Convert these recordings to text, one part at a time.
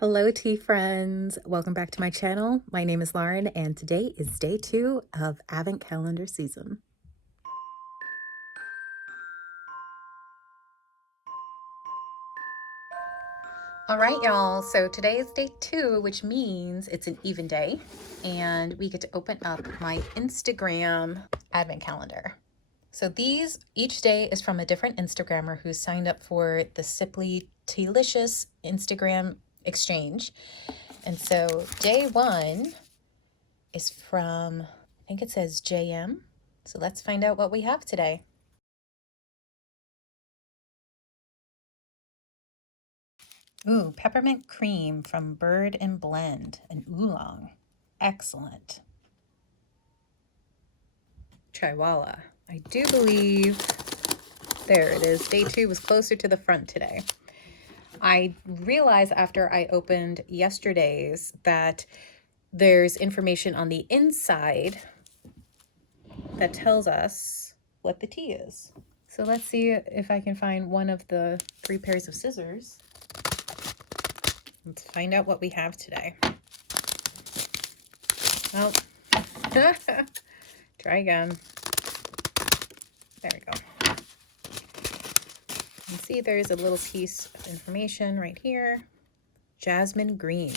Hello, tea friends. Welcome back to my channel. My name is Lauren, and today is day 2 of Advent Calendar season. All right, y'all. So today is day 2, which means it's an even day, and we get to open up my Instagram Advent Calendar. So each day is from a different Instagrammer who's signed up for the Simply Delicious Instagram exchange. And so day 1 is from, I think it says JM. So let's find out what we have today. Ooh, peppermint cream from Bird and Blend, an oolong. Excellent. Chihuahua. I do believe, there it is. Day 2 was closer to the front today. I realized after I opened yesterday's that there's information on the inside that tells us what the tea is. So let's see if I can find one of the 3 pairs of scissors. Let's find out what we have today. Oh, try again. There we go. You can see there's a little piece of information right here. Jasmine green.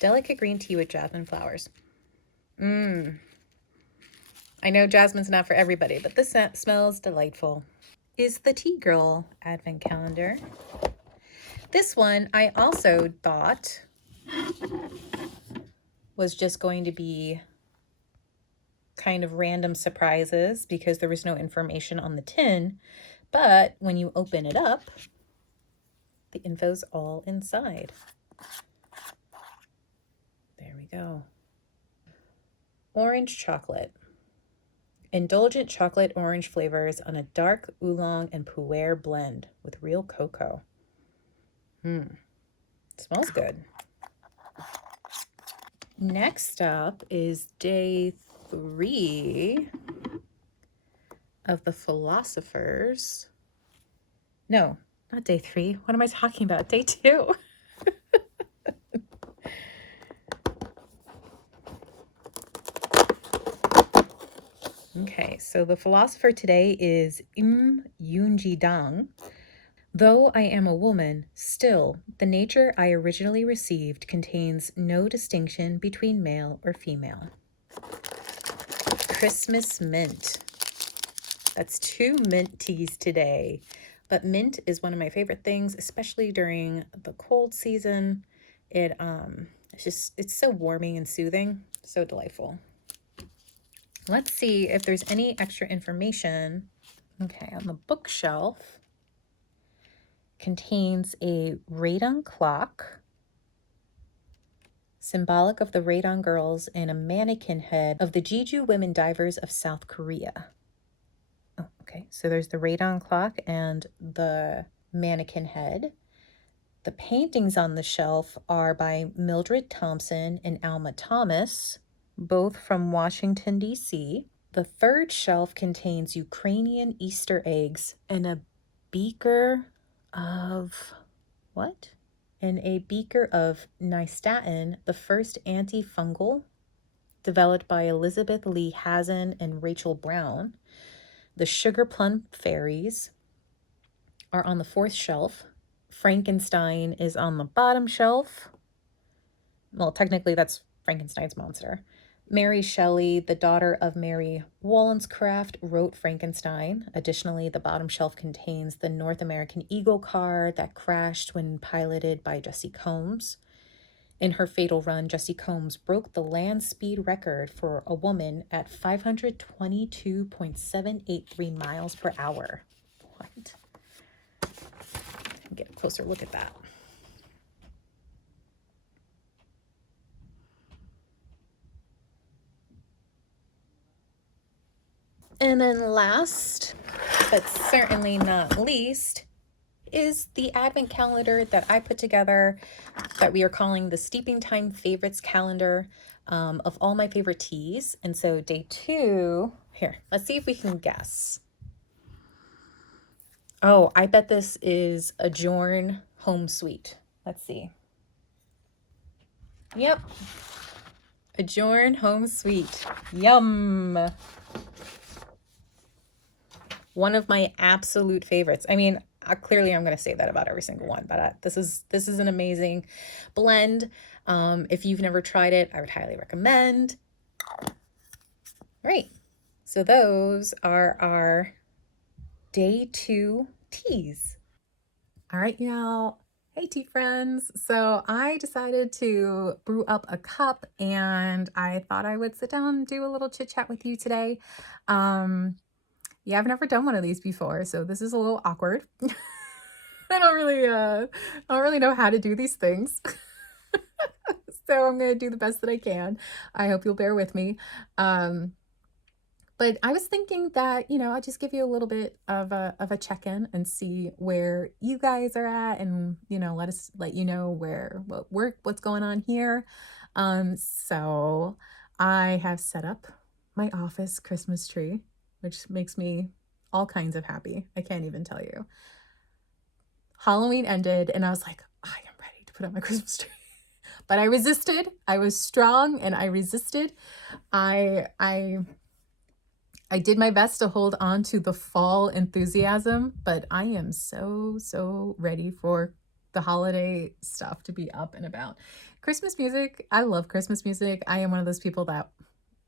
Delicate green tea with jasmine flowers. I know jasmine's not for everybody, but this smells delightful. Is the Tea Girl Advent Calendar. This one I also thought was just going to be kind of random surprises because there was no information on the tin. But when you open it up, the info's all inside. There we go. Orange chocolate. Indulgent chocolate orange flavors on a dark oolong and pu'er blend with real cocoa. Smells good. Next up is day 3 of the Philosophers. No, not day 3. What am I talking about? Day 2. Okay, so the philosopher today is Yoonji Dang. Though I am a woman, still, the nature I originally received contains no distinction between male or female. Christmas mint. That's 2 mint teas today. But mint is one of my favorite things, especially during the cold season. It's so warming and soothing, so delightful. Let's see if there's any extra information. Okay, on the bookshelf contains a radon clock, symbolic of the radon girls, and a mannequin head of the Jeju women divers of South Korea. Oh, okay, so there's the radon clock and the mannequin head. The paintings on the shelf are by Mildred Thompson and Alma Thomas, both from Washington, D.C. The 3rd shelf contains Ukrainian Easter eggs and a beaker of what? And a beaker of nystatin, the first antifungal, developed by Elizabeth Lee Hazen and Rachel Brown. The sugar plum fairies are on the 4th shelf. Frankenstein is on the bottom shelf. Well, technically that's Frankenstein's monster. Mary Shelley, the daughter of Mary Wollstonecraft, wrote Frankenstein. Additionally, the bottom shelf contains the North American Eagle car that crashed when piloted by Jesse Combs. In her fatal run, Jesse Combs broke the land speed record for a woman at 522.783 miles per hour. What? Get a closer look at that. And then last, but certainly not least, is the Advent calendar that I put together that we are calling the SteepingTime Favorites Calendar of all my favorite teas. And so day 2, here, let's see if we can guess. Oh, I bet this is a Jorn Home Sweet. Let's see. Yep. Adjourn Home Sweet. Yum. One of my absolute favorites. I mean, clearly I'm going to say that about every single one, but this is an amazing blend. If you've never tried it, I would highly recommend. Right. So those are our day 2 teas. All right, y'all. Hey, tea friends. So I decided to brew up a cup and I thought I would sit down and do a little chit chat with you today. Yeah, I've never done one of these before, so this is a little awkward. I don't really know how to do these things. So I'm going to do the best that I can. I hope you'll bear with me. But I was thinking that, I'll just give you a little bit of a check-in and see where you guys are at and, let you know what's going on here. So I have set up my office Christmas tree, which makes me all kinds of happy. I can't even tell you. Halloween ended and I was like, I am ready to put up my Christmas tree. But I resisted. I was strong and I resisted. I did my best to hold on to the fall enthusiasm, but I am so ready for the holiday stuff to be up and about. Christmas music, I love Christmas music. I am one of those people that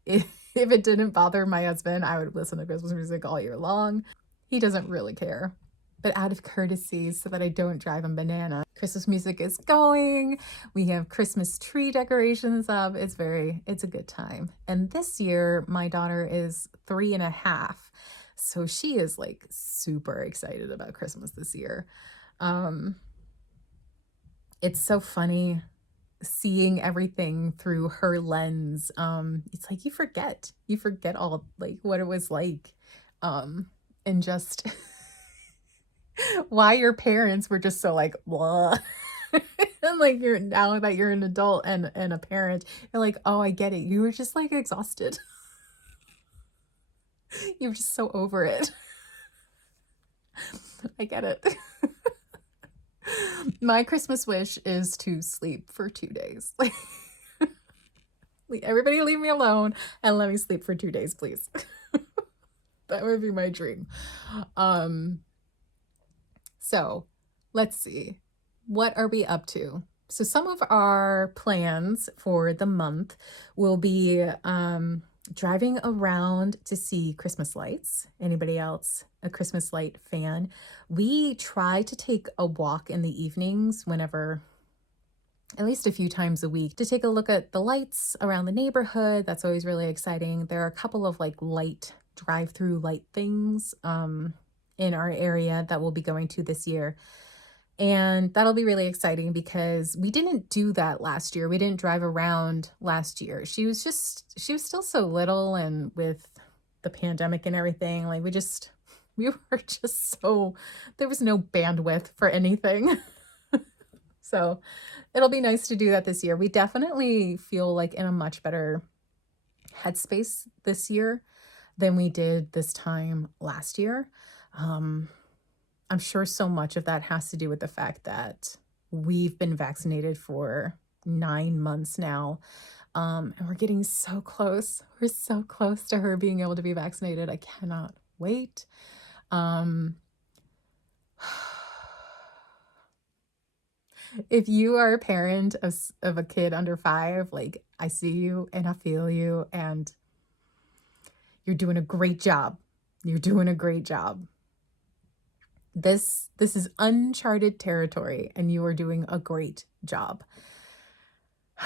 if it didn't bother my husband, I would listen to Christmas music all year long. He doesn't really care. But out of courtesy, so that I don't drive him banana, Christmas music is going. We have Christmas tree decorations up. It's a good time. And this year, my daughter is 3.5. So she is like super excited about Christmas this year. It's so funny seeing everything through her lens. It's like you forget all like what it was like. And just why your parents were just so like blah. And like now that you're an adult and a parent, you're like, oh, I get it. You were just like exhausted. You're just so over it. I get it. My Christmas wish is to sleep for 2 days. Like everybody leave me alone and let me sleep for 2 days, please. That would be my dream. So let's see. What are we up to? So some of our plans for the month will be driving around to see Christmas lights. Anybody else a Christmas light fan? We try to take a walk in the evenings whenever, at least a few times a week, to take a look at the lights around the neighborhood. That's always really exciting. There are a couple of like drive-through light things in our area that we'll be going to this year. And that'll be really exciting because we didn't do that last year. We didn't drive around last year. She was still so little, and with the pandemic and everything, like we were just so, there was no bandwidth for anything. So it'll be nice to do that this year. We definitely feel like in a much better headspace this year than we did this time last year. I'm sure so much of that has to do with the fact that we've been vaccinated for 9 months now. And we're getting so close. We're so close to her being able to be vaccinated. I cannot wait. If you are a parent of a kid under 5, like I see you and I feel you, and you're doing a great job. You're doing a great job. This is uncharted territory and you are doing a great job.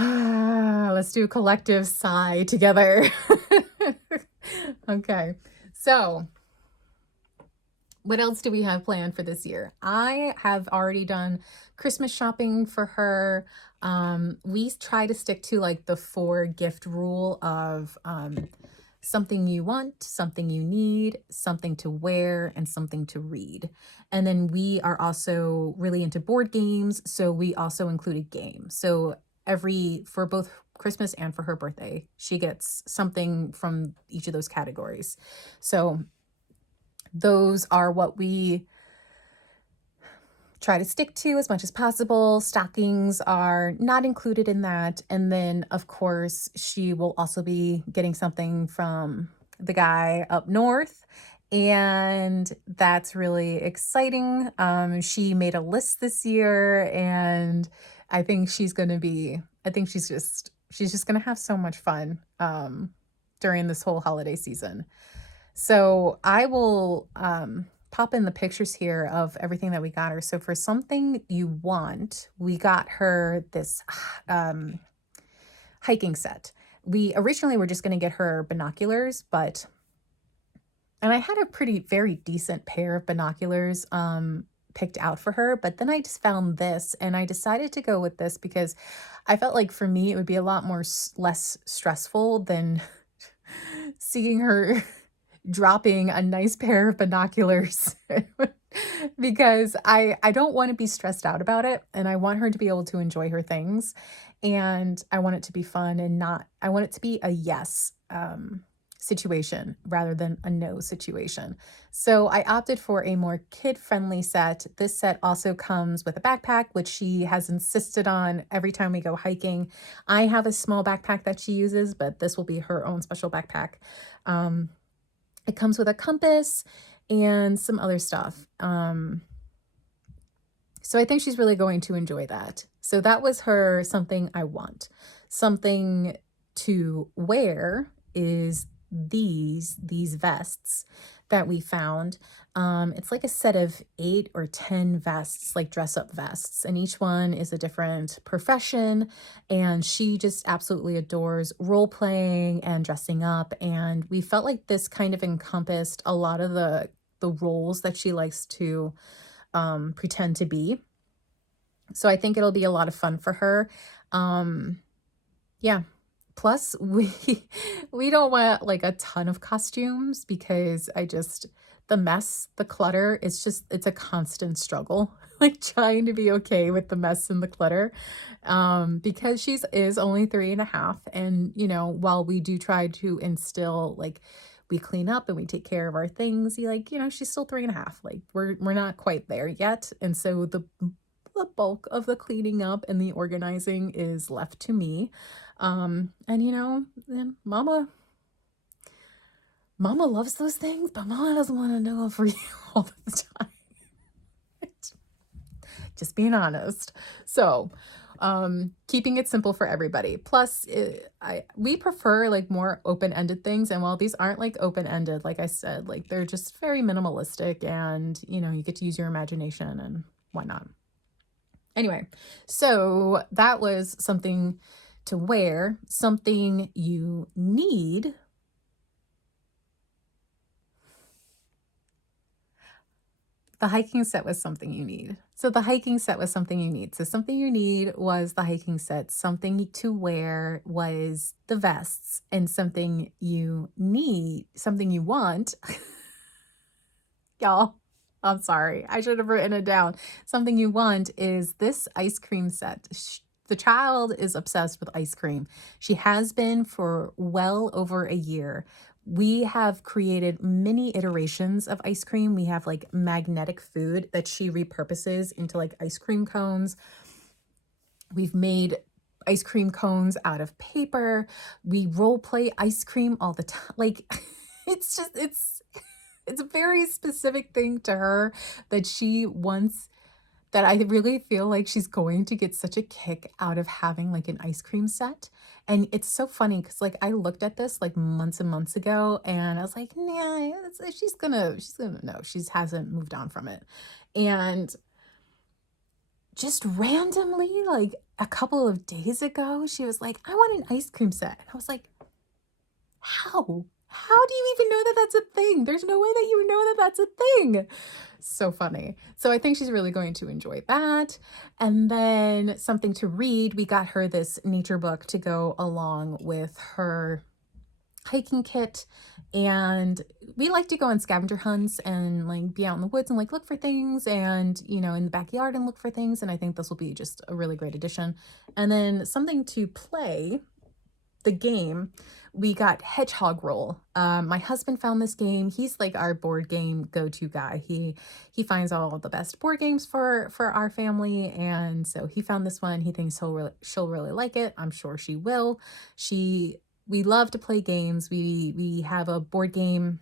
Let's do a collective sigh together. Okay. So what else do we have planned for this year? I have already done Christmas shopping for her. We try to stick to like the 4 gift rule of something you want, something you need, something to wear, and something to read. And then we are also really into board games, so we also included games. So for both Christmas and for her birthday, she gets something from each of those categories. So those are what we try to stick to as much as possible. Stockings are not included in that. And then, of course, she will also be getting something from the guy up north. And that's really exciting. She made a list this year, and I think she's just going to have so much fun during this whole holiday season. So I will pop in the pictures here of everything that we got her. So for something you want, we got her this um, hiking set. We originally were just going to get her binoculars, and I had a very decent pair of binoculars picked out for her, but then I just found this and I decided to go with this because I felt like for me it would be a lot less stressful than seeing her dropping a nice pair of binoculars because I don't want to be stressed out about it, and I want her to be able to enjoy her things, and I want it to be fun and not I want it to be a yes situation rather than a no situation. So I opted for a more kid-friendly set. This set also comes with a backpack, which she has insisted on every time we go hiking. I have a small backpack that she uses, but this will be her own special backpack. It comes with a compass and some other stuff. So I think she's really going to enjoy that. So that was her something I want. Something to wear is these vests that we found. It's like a set of 8 or 10 vests, like dress up vests, and each one is a different profession. And she just absolutely adores role playing and dressing up. And we felt like this kind of encompassed a lot of the roles that she likes to pretend to be. So I think it'll be a lot of fun for her. Yeah. Plus, we don't want like a ton of costumes because the mess, the clutter, it's a constant struggle. Like trying to be okay with the mess and the clutter, because she is only 3.5, and while we do try to instill like we clean up and we take care of our things, she's still 3.5. Like we're not quite there yet, and so the bulk of the cleaning up and the organizing is left to me. And then mama loves those things, but mama doesn't want to know for you all the time. Just being honest. So keeping it simple for everybody. Plus we prefer like more open-ended things, and while these aren't like open-ended, like I said, like they're just very minimalistic, and you get to use your imagination and whatnot. Anyway, so that was something to wear. Something you need. The hiking set was something you need. So the hiking set was something you need. So something you need was the hiking set. Something to wear was the vests. And something you want. Y'all, I'm sorry. I should have written it down. Something you want is this ice cream set. The child is obsessed with ice cream. She has been for well over a year. We have created many iterations of ice cream. We have like magnetic food that she repurposes into like ice cream cones. We've made ice cream cones out of paper. We role play ice cream all the time. Like it's a very specific thing to her that she wants, that I really feel like she's going to get such a kick out of having like an ice cream set. And it's so funny because like I looked at this like months and months ago, and I was like, nah, she's gonna no, she hasn't moved on from it. And just randomly, like a couple of days ago, she was like, I want an ice cream set. And I was like, how? How do you even know that that's a thing? There's no way that you know that that's a thing. So funny. So I think she's really going to enjoy that. And then something to read. We got her this nature book to go along with her hiking kit. And we like to go on scavenger hunts and like be out in the woods and like look for things, and in the backyard and look for things. And I think this will be just a really great addition. And then something to play. the game, we got Hedgehog Roll. My husband found this game. He's like our board game go-to guy. He finds all the best board games for our family, and so he found this one. He thinks she'll really like it. I'm sure she will. We love to play games. We have a board game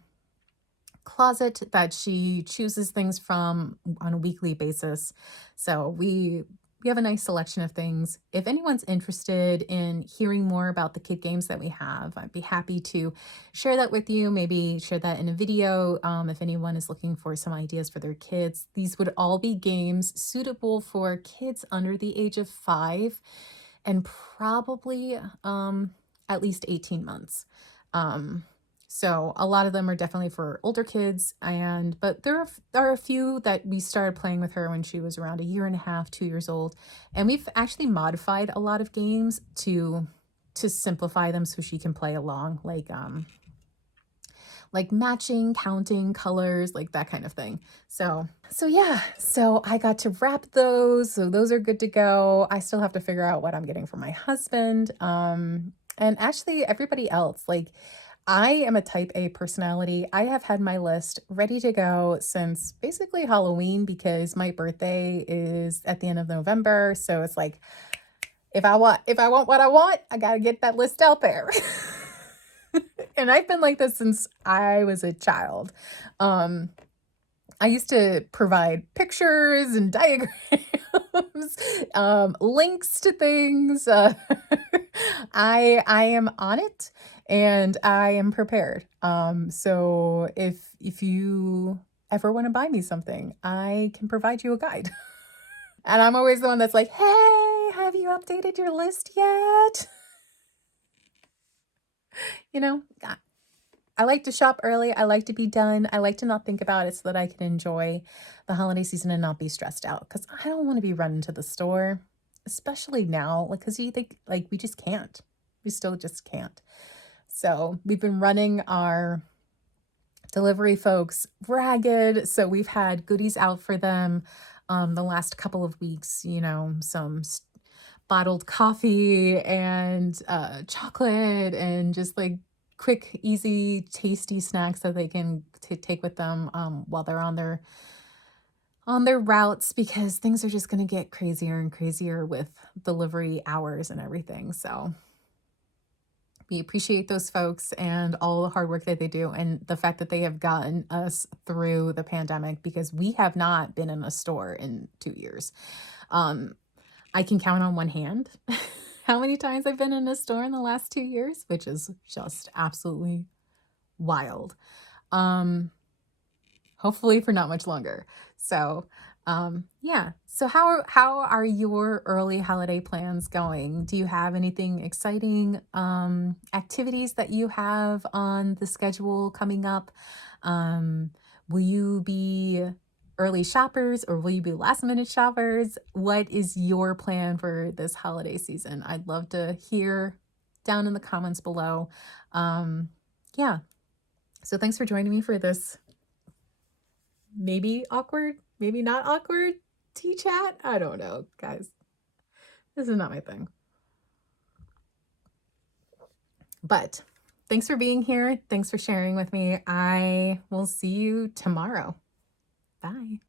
closet that she chooses things from on a weekly basis. So we have a nice selection of things. If anyone's interested in hearing more about the kid games that we have, I'd be happy to share that with you. Maybe share that in a video. If anyone is looking for some ideas for their kids, these would all be games suitable for kids under the age of 5 and probably at least 18 months. So a lot of them are definitely for older kids, but there are a few that we started playing with her when she was around 1.5 years, 2 years old, and we've actually modified a lot of games to simplify them so she can play along, like matching, counting colors, like that kind of thing. So yeah, so I got to wrap those. So those are good to go. I still have to figure out what I'm getting for my husband. And actually everybody else, like I am a type A personality. I have had my list ready to go since basically Halloween because my birthday is at the end of November. So it's like, if I want what I want, I got to get that list out there. And I've been like this since I was a child. I used to provide pictures and diagrams, links to things. I am on it and I am prepared. So if you ever want to buy me something, I can provide you a guide. And I'm always the one that's like, hey, have you updated your list yet? You know, I like to shop early. I like to be done. I like to not think about it so that I can enjoy the holiday season and not be stressed out because I don't want to be running to the store, especially now, like, because you think, like, we just can't. We still just can't. So we've been running our delivery folks ragged. So we've had goodies out for them the last couple of weeks, you know, some bottled coffee and chocolate and just like quick, easy, tasty snacks that they can take with them while they're on their routes because things are just going to get crazier and crazier with delivery hours and everything. So we appreciate those folks and all the hard work that they do and the fact that they have gotten us through the pandemic because we have not been in a store in 2 years. I can count on one hand how many times I've been in a store in the last 2 years, which is just absolutely wild. Hopefully for not much longer. So, yeah. So how are your early holiday plans going? Do you have anything exciting activities that you have on the schedule coming up? Will you be early shoppers or will you be last minute shoppers? What is your plan for this holiday season? I'd love to hear down in the comments below. Yeah. So thanks for joining me for this maybe awkward, maybe not awkward tea chat. I don't know, guys. This is not my thing. But thanks for being here. Thanks for sharing with me. I will see you tomorrow. Bye.